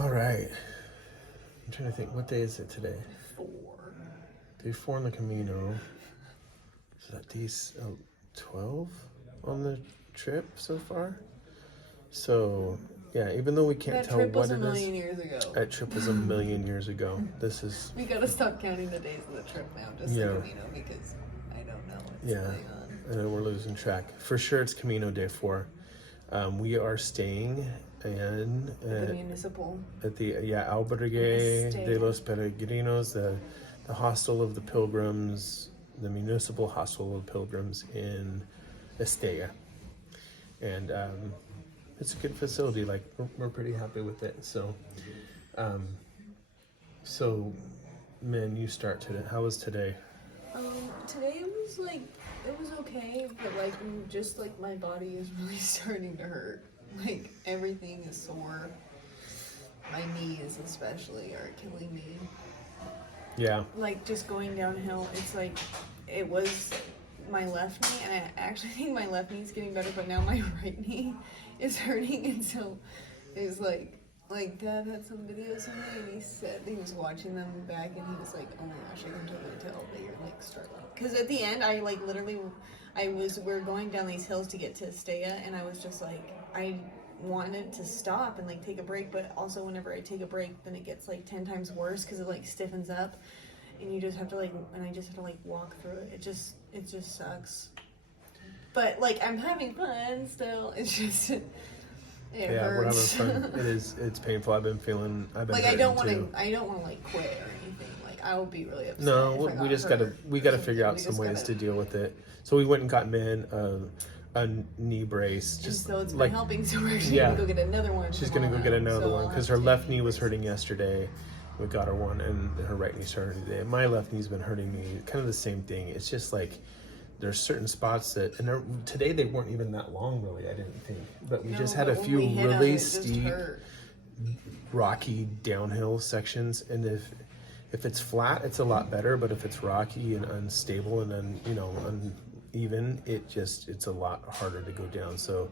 All right. I'm trying to think. What day is it today? 4. Day 4 on the Camino. Is that day 12 on the trip so far? So, yeah, even though we can't That tell trip was what a it is. million years ago. That trip was a million years ago. This is. We gotta stop counting the days of the trip now, just Yeah. the Camino, because I don't know what's Yeah. going on. I know we're losing track. For sure, it's Camino day 4. We are staying in The municipal. at the Albergue de los Peregrinos, the hostel of the pilgrims, the municipal hostel of pilgrims in Estella, and it's a good facility. Like we're pretty happy with it. So, so, man, you start today. How was today? Today it was okay, but just my body is really starting to hurt. Like everything is sore. My knees especially are killing me. Yeah. Like just going downhill, it's like it was my left knee, and I actually think my left knee is getting better, but now my right knee is hurting, and so it's like Dad had some videos of me, and he said he was watching them back, and he was like, oh my gosh, I can totally tell that you're like struggling. Because at the end, I literally, we're going down these hills to get to Estella, and I was just like, I wanted to stop and take a break, but also whenever I take a break, then it gets 10 times worse because it stiffens up, and you just have to and I just have to walk through it. It just sucks. But I'm having fun still. It's just. It hurts. We're having fun. It's painful. I've been I don't want to quit or anything. I will be really upset. No, we just gotta figure out some ways to deal with it. So we went and got Min a knee brace. Just so it's been helping. So we're actually gonna go get another one. She's gonna go get another one because her left knee was hurting yesterday. We got her one, and her right knee started today. My left knee's been hurting me. Kind of the same thing. It's just there's certain spots that, and today they weren't even that long, really. I didn't think, but we just had a few really steep, rocky downhill sections, and if it's flat, it's a lot better. But if it's rocky and unstable and uneven, it's a lot harder to go down. So,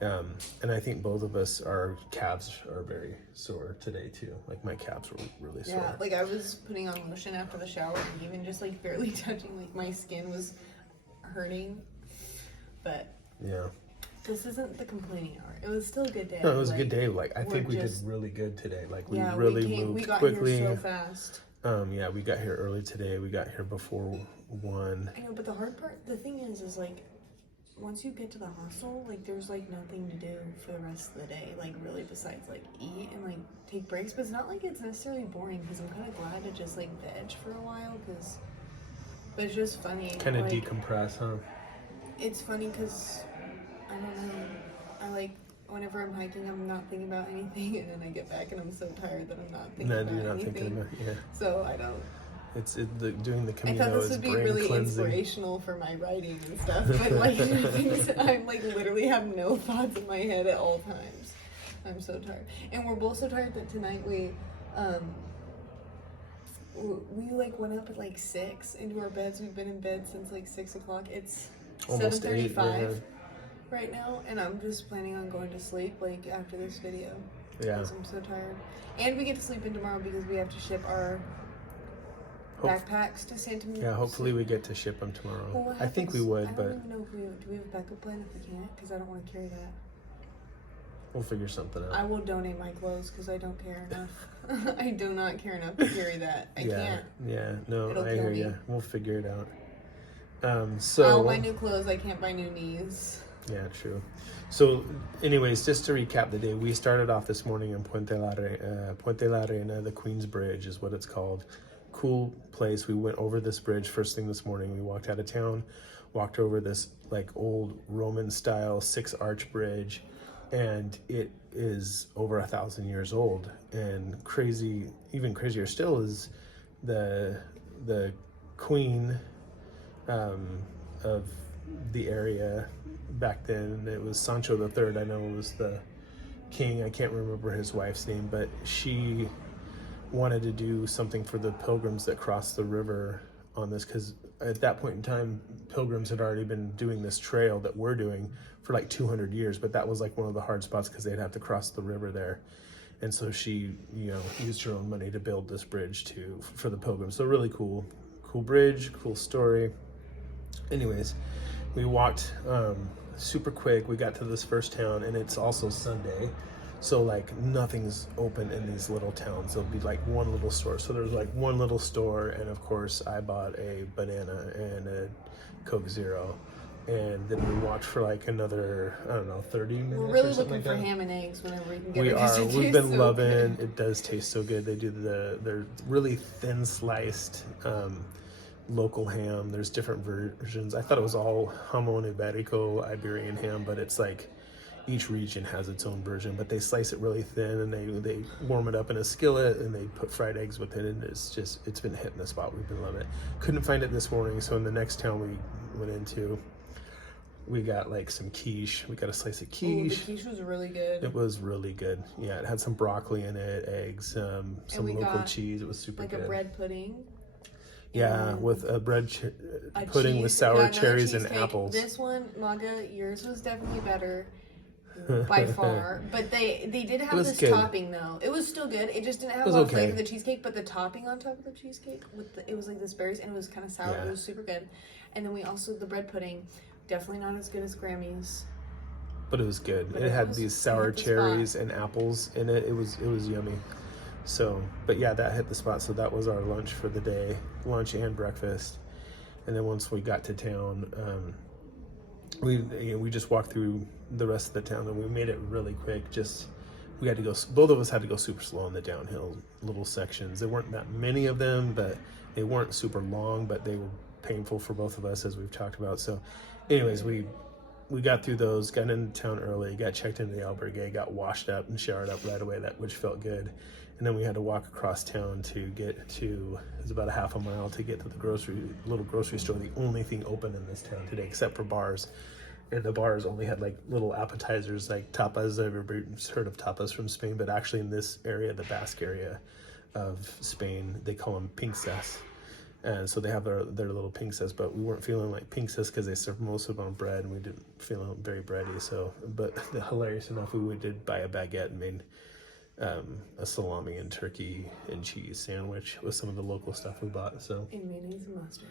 and I think both of us, our calves are very sore today too. My calves were really sore. Yeah, I was putting on lotion after the shower, and even just barely touching, my skin was hurting. But yeah, this isn't the complaining hour. It was still a good day. No, it was a good day. I think we did really good today. We really moved quickly. We got here so fast. Yeah, we got here early today. We got here before 1. I know, but the hard part, the thing is once you get to the hostel, there's nothing to do for the rest of the day, really besides eat and take breaks. But it's not it's necessarily boring, because I'm kind of glad to just veg for a while, but it's just funny. Kind of decompress, huh? It's funny because I don't know. I whenever I'm hiking, I'm not thinking about anything, and then I get back and I'm so tired that I'm not thinking about anything. Not thinking about, yeah. So I don't. Doing the Camino. I thought this would be really inspirational for my writing and stuff, but I'm literally have no thoughts in my head at all times. I'm so tired, and we're both so tired that tonight we went up at 6 into our beds. We've been in bed since 6 o'clock. It's 7:35 right now, and I'm just planning on going to sleep after this video. Yeah, because I'm so tired, and we get to sleep in tomorrow because we have to ship our backpacks to Santa Maria. Yeah, hopefully we get to ship them tomorrow. Well, I think we would, but I don't even know if do we have a backup plan if we can't, because I don't want to carry that. We'll figure something out. I will donate my clothes because I don't care enough. I do not care enough to carry that. I can't. Yeah, no, I hear you. We'll figure it out. I'll buy new clothes. I can't buy new knees. Yeah, true. So, anyways, just to recap the day, we started off this morning in Puente La Rena, the Queen's Bridge is what it's called. Cool place. We went over this bridge first thing this morning. We walked out of town, walked over this old Roman style 6-arch bridge, and it is over 1,000 years old. And even crazier still is the queen of the area back then. It was Sancho III. I know was the king. I can't remember his wife's name, but she wanted to do something for the pilgrims that crossed the river on this, because at that point in time, pilgrims had already been doing this trail that we're doing for 200 years, but that was one of the hard spots because they'd have to cross the river there. and so she, you know, used her own money to build this bridge for the pilgrims. So really cool bridge, cool story. Anyways, we walked super quick. We got to this first town, and it's also Sunday, so like nothing's open in these little towns. There'll be like one little store. So there's like one little store, and of course I bought a banana and a Coke Zero. And then we walked for like another, I don't know, 30 minutes. We're really or something looking like for that. ham and eggs whenever we can get We it. 'cause are. it We've tastes been so loving. good. It does taste so good. They do they're really thin sliced local ham. There's different versions. I thought it was all jamón ibérico, Iberian ham, but it's like each region has its own version. But they slice it really thin, and they warm it up in a skillet, and they put fried eggs with it, and it's been hitting the spot. We've been loving it. Couldn't find it this morning, so in the next town we went into, we got like some quiche. We got a slice of quiche. Ooh, the quiche was really good. It was really good. Yeah, it had some broccoli in it, eggs, some local cheese. It was super like good. a bread pudding. Yeah, with a pudding with cheese, sour another cherries and cheesecake. apples. This one, Maga, yours was definitely better by far. But they did have this good. topping though. It was still good. It just didn't have a lot of flavor of the cheesecake, but the topping on top of the cheesecake it was like this berries, and it was kind of sour. Yeah. It was super good. And then we also the bread pudding. Definitely not as good as Grammy's. But it was good. But it had these sour the cherries spot. and apples in it. It was yummy. So, but yeah, that hit the spot. So that was our lunch for the day, lunch and breakfast. And then once we got to town, we just walked through the rest of the town, and we made it really quick. We had to go. Both of us had to go super slow in the downhill little sections. There weren't that many of them, but they weren't super long. But they were painful for both of us, as we've talked about. So, anyways, we got through those, got into town early, got checked into the albergue, got washed up and showered up right away, which felt good. And then we had to walk across town to get to, it was about a half a mile to get to the little grocery store, the only thing open in this town today, except for bars. And the bars only had like little appetizers, like tapas. I've ever heard of tapas from Spain, but actually in this area, the Basque area of Spain, they call them pinzas. And so they have their little pinzas, but we weren't feeling like pinzas because they serve most of them on bread, and we didn't feel very bready. So, but hilarious enough, we did buy a baguette and made a salami and turkey and cheese sandwich with some of the local stuff we bought. So And mayonnaise and mustard.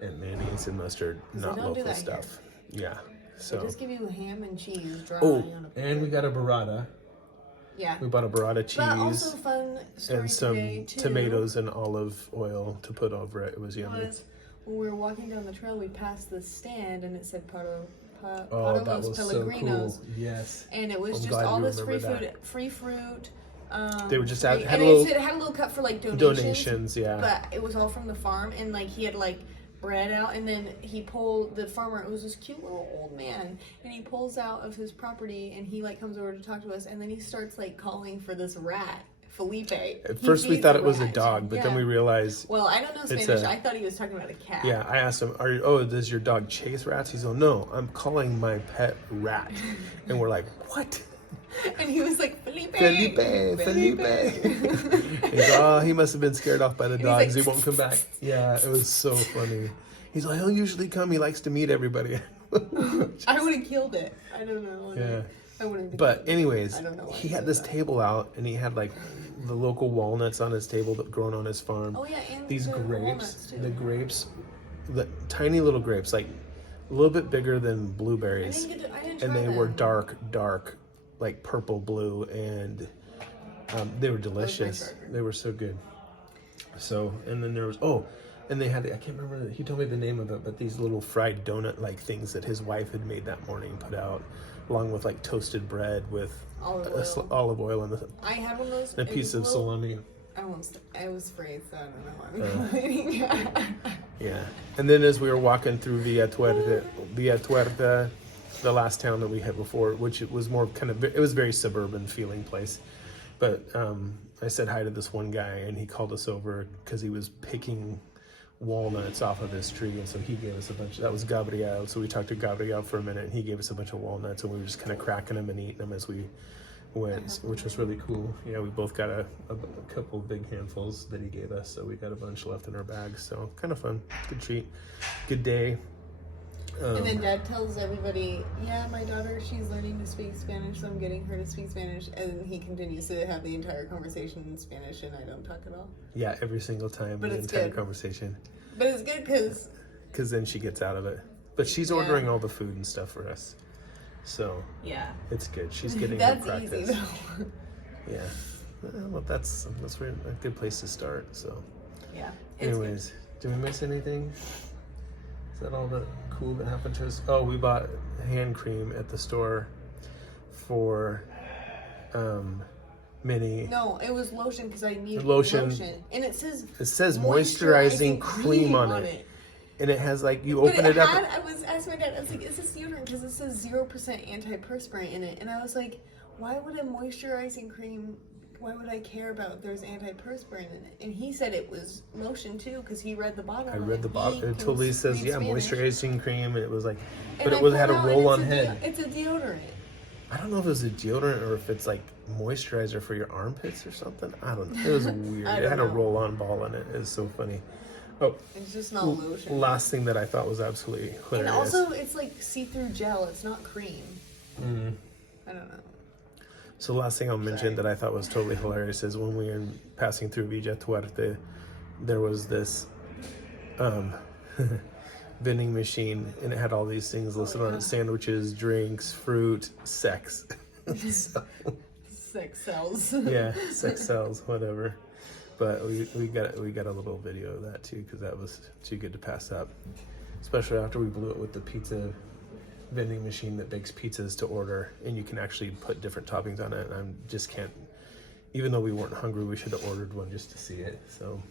And mayonnaise and mustard, not local stuff. Here. Yeah. So they just give you ham and cheese dry on a and we got a burrata. Yeah. We bought a burrata cheese. But also fun story and some today, too, tomatoes and olive oil to put over it. It was yummy. When we were walking down the trail, we passed this stand, and it said that Los was Pellegrinos. so cool. Yes. And it was I'm just glad all you this remember free fruit. They were just free, had it had a little cup for like donations, yeah. But it was all from the farm, and like he had like bread out, and then he pulled the farmer. It was this cute little old man, and he pulls out of his property, and he like comes over to talk to us, and then he starts like calling for this rat, Felipe. At first we thought it was a dog, but then we realized. Well, I don't know Spanish. I thought he was talking about a cat. Yeah, I asked him, does your dog chase rats? He's like, no, I'm calling my pet rat. And we're like, what? And he was like, Felipe. He's he must have been scared off by the dogs. Like, he won't come back. Yeah, it was so funny. He's like, he'll usually come. He likes to meet everybody. I would have killed it. I don't know. Yeah. I wouldn't. But anyways, I don't know he had this table out, and he had like the local walnuts on his table that grown on his farm. Oh yeah, and these grapes. The tiny little grapes, like a little bit bigger than blueberries, I didn't and try they them. were dark, like purple blue, and they were delicious. They were so good. So, and then there was and they had I can't remember. He told me the name of it, but these little fried donut like things that his wife had made that morning, put out, along with like toasted bread with olive oil and I had one of those. a piece of salami. I was afraid, so I don't know why. Yeah, and then as we were walking through Villa Tuerta, the last town that we had before, which it was more it was very suburban feeling place, but I said hi to this one guy, and he called us over because he was picking walnuts off of his tree, and so he gave us a bunch. That was Gabrielle, so we talked to Gabrielle for a minute, and he gave us a bunch of walnuts, and we were just kind of cracking them and eating them as we went, which was really cool. Yeah, we both got a couple big handfuls that he gave us, so we got a bunch left in our bags, so kind of fun. Good treat, good day. And then Dad tells everybody, yeah, my daughter, she's learning to speak Spanish, so I'm getting her to speak Spanish. And he continues to have the entire conversation in Spanish, and I don't talk at all. Yeah, every single time, But the it's entire good. conversation. But it's good because... Because then she gets out of it. But she's ordering all the food and stuff for us. So, yeah, it's good. She's getting that's her practice. easy, though. Yeah. Well, that's a good place to start, so. Yeah. Anyways, did we miss anything? Is that all the cool that happened to us? Oh, we bought hand cream at the store for Minnie. No, it was lotion because I needed Lotion. And it says moisturizing cream on it. And it has like, you open it up. I was asking my dad, I was like, is this deodorant? Because it says 0% antiperspirant in it. And I was like, why would a moisturizing cream, why would I care about if there's antiperspirant in it? And he said it was lotion too, because he read the bottle. I read the bottle. It totally says, moisturizing cream. And it was like, but it had a roll-on head. It's a deodorant. I don't know if it was a deodorant or if it's like moisturizer for your armpits or something. I don't know. It was weird. It had a roll-on ball in it. It was so funny. Oh, it's just not lotion. Last thing that I thought was absolutely hilarious. And also, it's like see-through gel. It's not cream. I don't know. So last thing I'll mention that I thought was totally hilarious is when we were passing through Villa Tuerte, there was this vending machine, and it had all these things listed on it: sandwiches, drinks, fruit, sex. So, sex sells. Yeah, sex sells, whatever. But we got a little video of that too, because that was too good to pass up, especially after we blew it with the pizza vending machine that bakes pizzas to order, and you can actually put different toppings on it. And I just can't, even though we weren't hungry, we should have ordered one just to see it. So,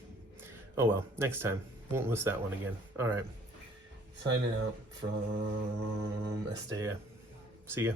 oh well, next time. Won't miss that one again. All right. Signing out from Estella. See ya.